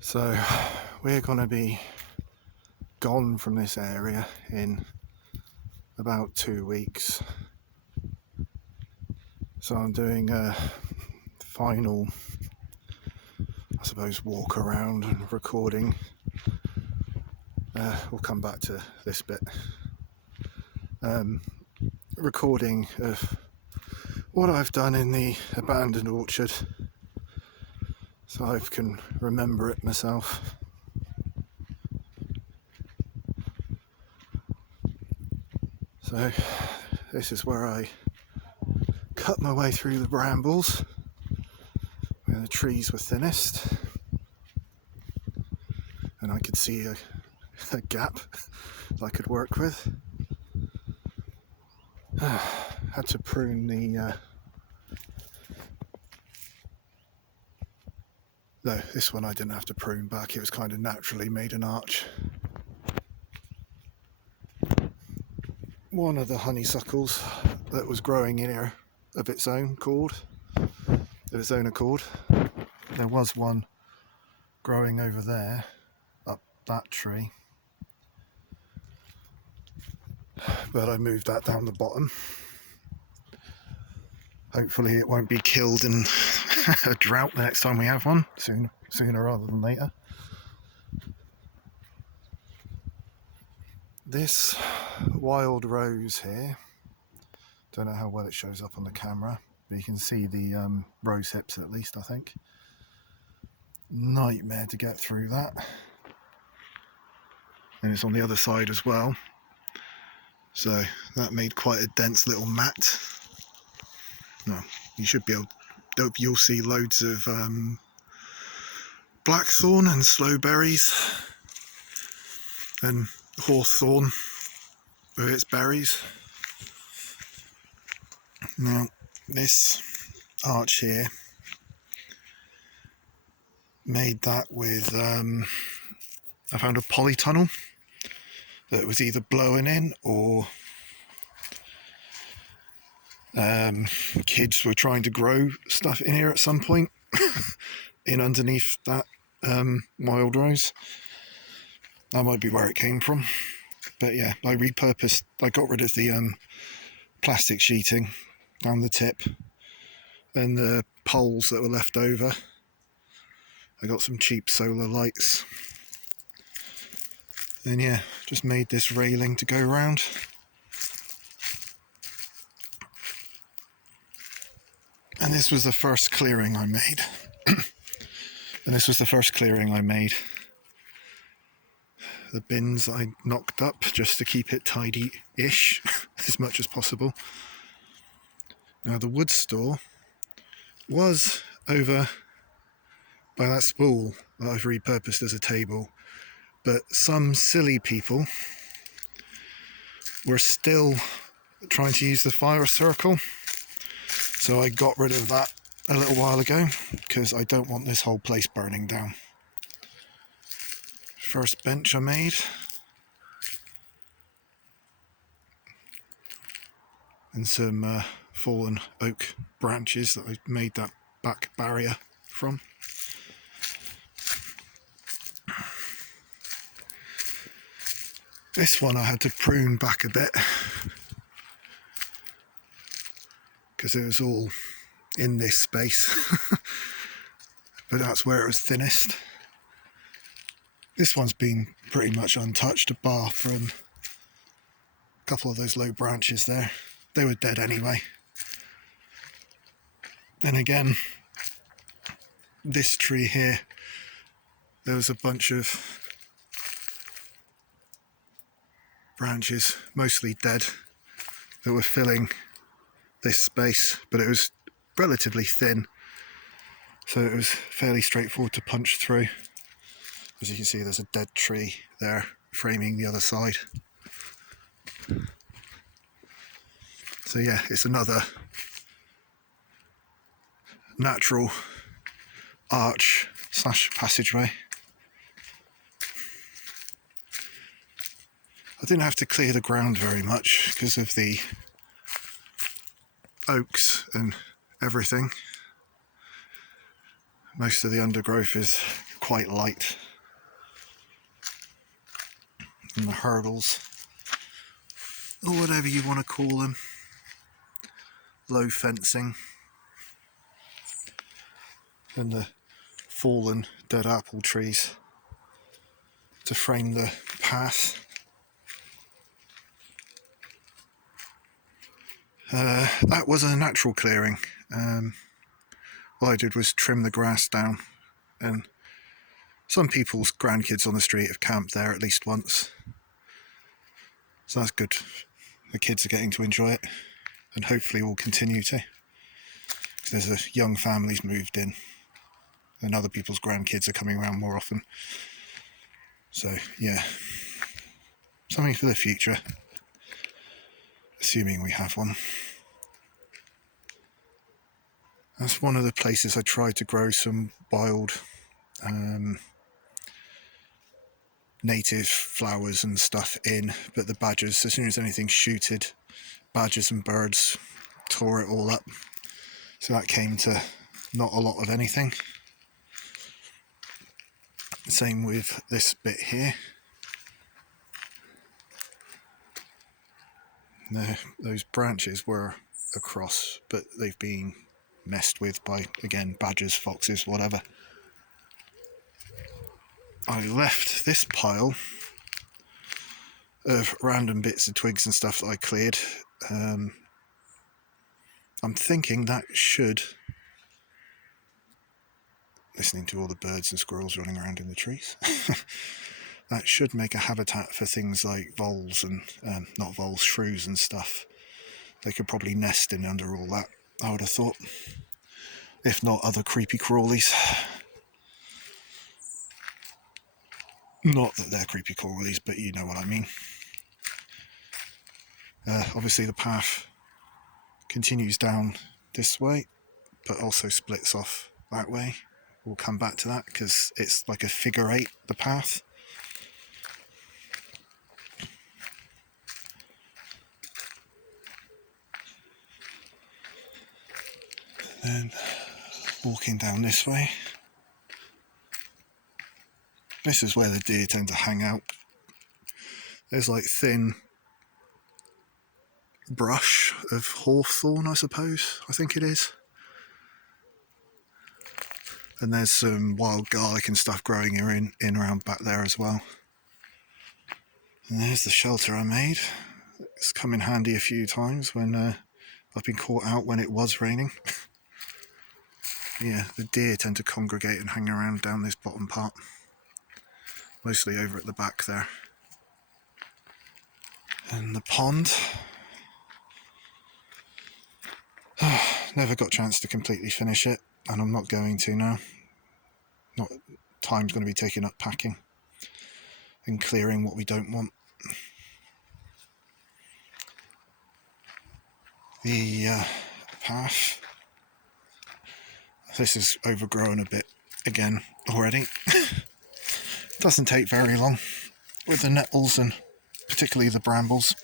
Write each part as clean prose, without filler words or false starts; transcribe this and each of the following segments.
So we're going to be gone from this area in about 2 weeks. So I'm doing a final, I suppose, walk around and recording. We'll come back to this bit. Recording of what I've done in the abandoned orchard, so I can remember it myself. So this is where I cut my way through the brambles where the trees were thinnest, and I could see a gap that I could work with. Had to prune the no, this one I didn't have to prune back, it was kind of naturally made an arch. One of the honeysuckles that was growing in here of its own accord. There was one growing over there, up that tree, but I moved that down the bottom. Hopefully it won't be killed in a drought the next time we have one, sooner rather than later. This wild rose here, don't know how well it shows up on the camera, but you can see the rose hips at least, I think. Nightmare to get through that. And it's on the other side as well. So that made quite a dense little mat. No, you should be able, you'll see loads of blackthorn and slowberries and hawthorn with its berries. Now this arch here, made that with I found a polytunnel that was either blowing in or kids were trying to grow stuff in here at some point in underneath that wild rose. That might be where it came from, but yeah, I got rid of the plastic sheeting down the tip and the poles that were left over. I got some cheap solar lights, and yeah, just made this railing to go around. And this was the first clearing I made. The bins I knocked up just to keep it tidy-ish as much as possible. Now the wood store was over by that spool that I've repurposed as a table, but some silly people were still trying to use the fire circle, so I got rid of that a little while ago because I don't want this whole place burning down. First bench I made, and some fallen oak branches that I made that back barrier from. This one I had to prune back a bit because it was all in this space, but that's where it was thinnest. This one's been pretty much untouched, apart from a couple of those low branches there. They were dead anyway. And again, this tree here, there was a bunch of branches, mostly dead, that were filling this space, but it was relatively thin, so it was fairly straightforward to punch through. As you can see, there's a dead tree there framing the other side. So yeah, it's another natural arch / passageway. I didn't have to clear the ground very much because of the oaks and everything. Most of the undergrowth is quite light. And the hurdles, or whatever you want to call them, low fencing, and the fallen dead apple trees to frame the path. That was a natural clearing. All I did was trim the grass down, and some people's grandkids on the street have camped there at least once, so that's good. The kids are getting to enjoy it, and hopefully will continue to. There's a young families moved in, and other people's grandkids are coming around more often. So yeah, something for the future, assuming we have one. That's one of the places I tried to grow some wild native flowers and stuff in, but the badgers, as soon as anything shooted, badgers and birds tore it all up. So that came to not a lot of anything. Same with this bit here. Those branches were across, but they've been messed with by, again, badgers, foxes, whatever. I left this pile of random bits of twigs and stuff that I cleared. I'm thinking that should, listening to all the birds and squirrels running around in the trees, that should make a habitat for things like voles and, not voles, shrews and stuff. They could probably nest in under all that, I would have thought. If not other creepy crawlies. Not that they're creepy crawlies, but you know what I mean. Obviously the path continues down this way, but also splits off that way. We'll come back to that because it's like a figure eight, the path. Then walking down this way. This is where the deer tend to hang out. There's like thin brush of hawthorn, I suppose, I think it is. And there's some wild garlic and stuff growing in around back there as well. And there's the shelter I made. It's come in handy a few times when I've been caught out when it was raining. Yeah, the deer tend to congregate and hang around down this bottom part. Mostly over at the back there. And the pond. Never got a chance to completely finish it, and I'm not going to now. Time's going to be taken up packing and clearing what we don't want. The path. This is overgrown a bit again already. Doesn't take very long with the nettles and particularly the brambles.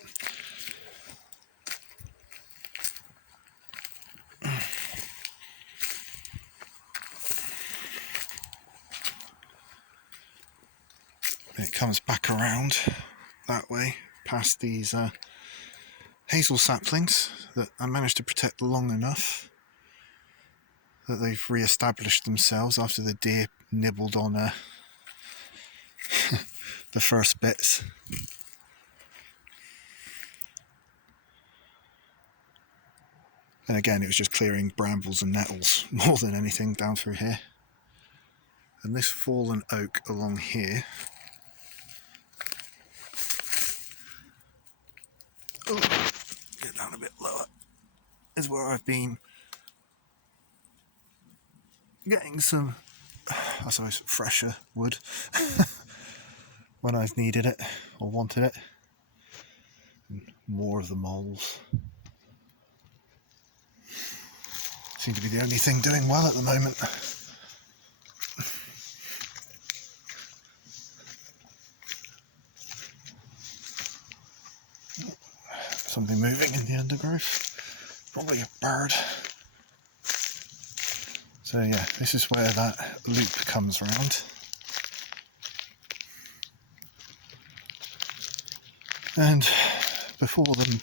It comes back around that way past these hazel saplings that I managed to protect long enough that they've re-established themselves after the deer nibbled on the first bits. And again, it was just clearing brambles and nettles more than anything down through here. And this fallen oak along here, get down a bit lower, is where I've been getting some, I suppose, fresher wood when I've needed it or wanted it. And more of the moles. Seem to be the only thing doing well at the moment. Something moving in the undergrowth. Probably a bird. So yeah, this is where that loop comes round. And before the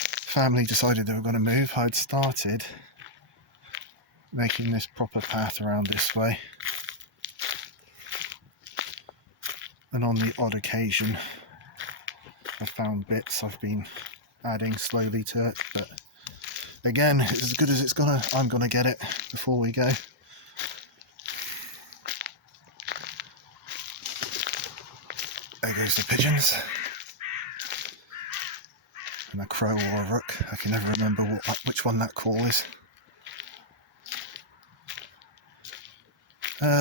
family decided they were going to move, I'd started making this proper path around this way. And on the odd occasion, I've found bits I've been adding slowly to it, but again, it's as good as it's gonna. I'm gonna get it before we go. There goes the pigeons. And a crow or a rook. I can never remember which one that call is.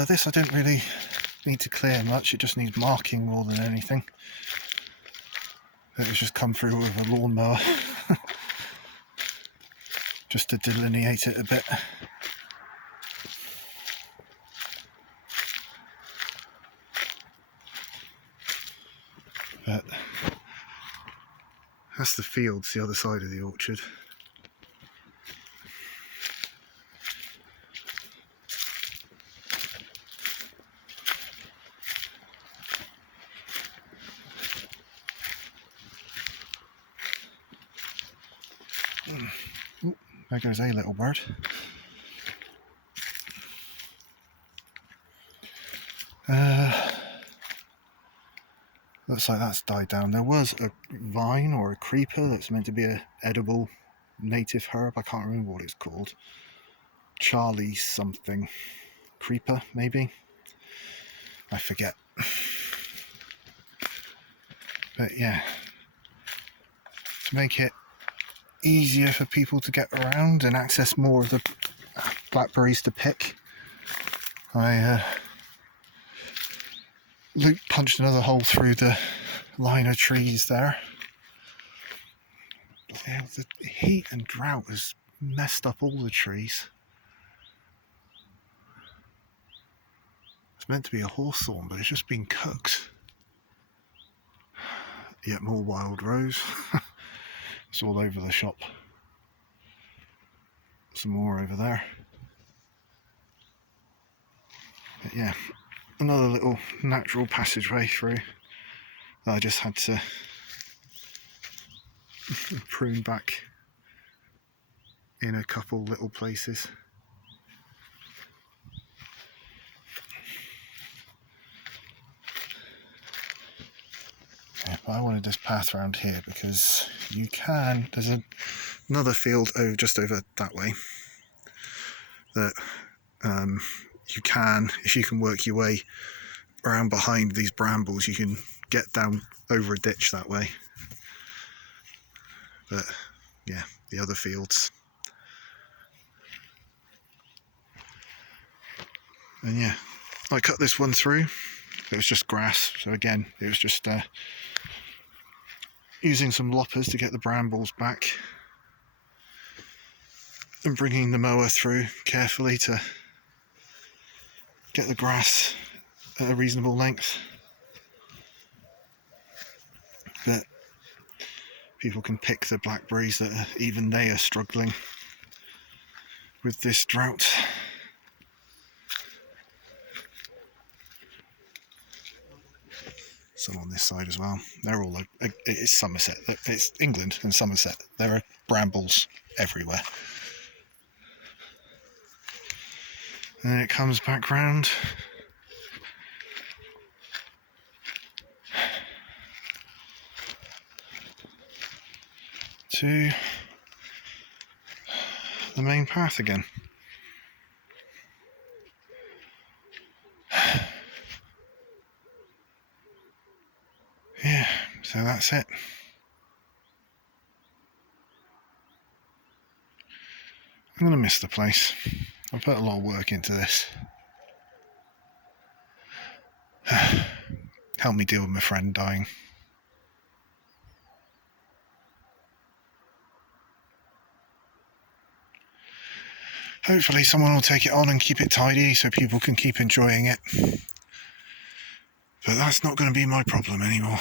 This I don't really need to clear much, it just needs marking more than anything. It's just come through with a lawnmower just to delineate it a bit. But that's the fields, the other side of the orchard. Ooh, there goes a little bird. Looks like that's died down. There was a vine or a creeper that's meant to be an edible native herb. I can't remember what it's called. Charlie something. Creeper, maybe? I forget. But yeah, to make it easier for people to get around and access more of the blackberries to pick, I punched another hole through the line of trees there. Yeah, the heat and drought has messed up all the trees. It's meant to be a hawthorn, but it's just been cooked. Yet more wild rose. It's all over the shop. Some more over there. But yeah, another little natural passageway through that I just had to prune back in a couple little places. Yeah, but I wanted this path around here because you can, there's another field just over that way that you can, if you can work your way around behind these brambles, you can get down over a ditch that way. But yeah, the other fields. And yeah, I cut this one through. It was just grass, so again, it was just using some loppers to get the brambles back and bringing the mower through carefully to get the grass at a reasonable length. But people can pick the blackberries that even they are struggling with this drought. Some on this side as well. They're all it's Somerset. It's England and Somerset. There are brambles everywhere. And then it comes back round. To the main path again. Yeah, so that's it. I'm going to miss the place. I put a lot of work into this. Help me deal with my friend dying. Hopefully someone will take it on and keep it tidy so people can keep enjoying it. But that's not going to be my problem anymore.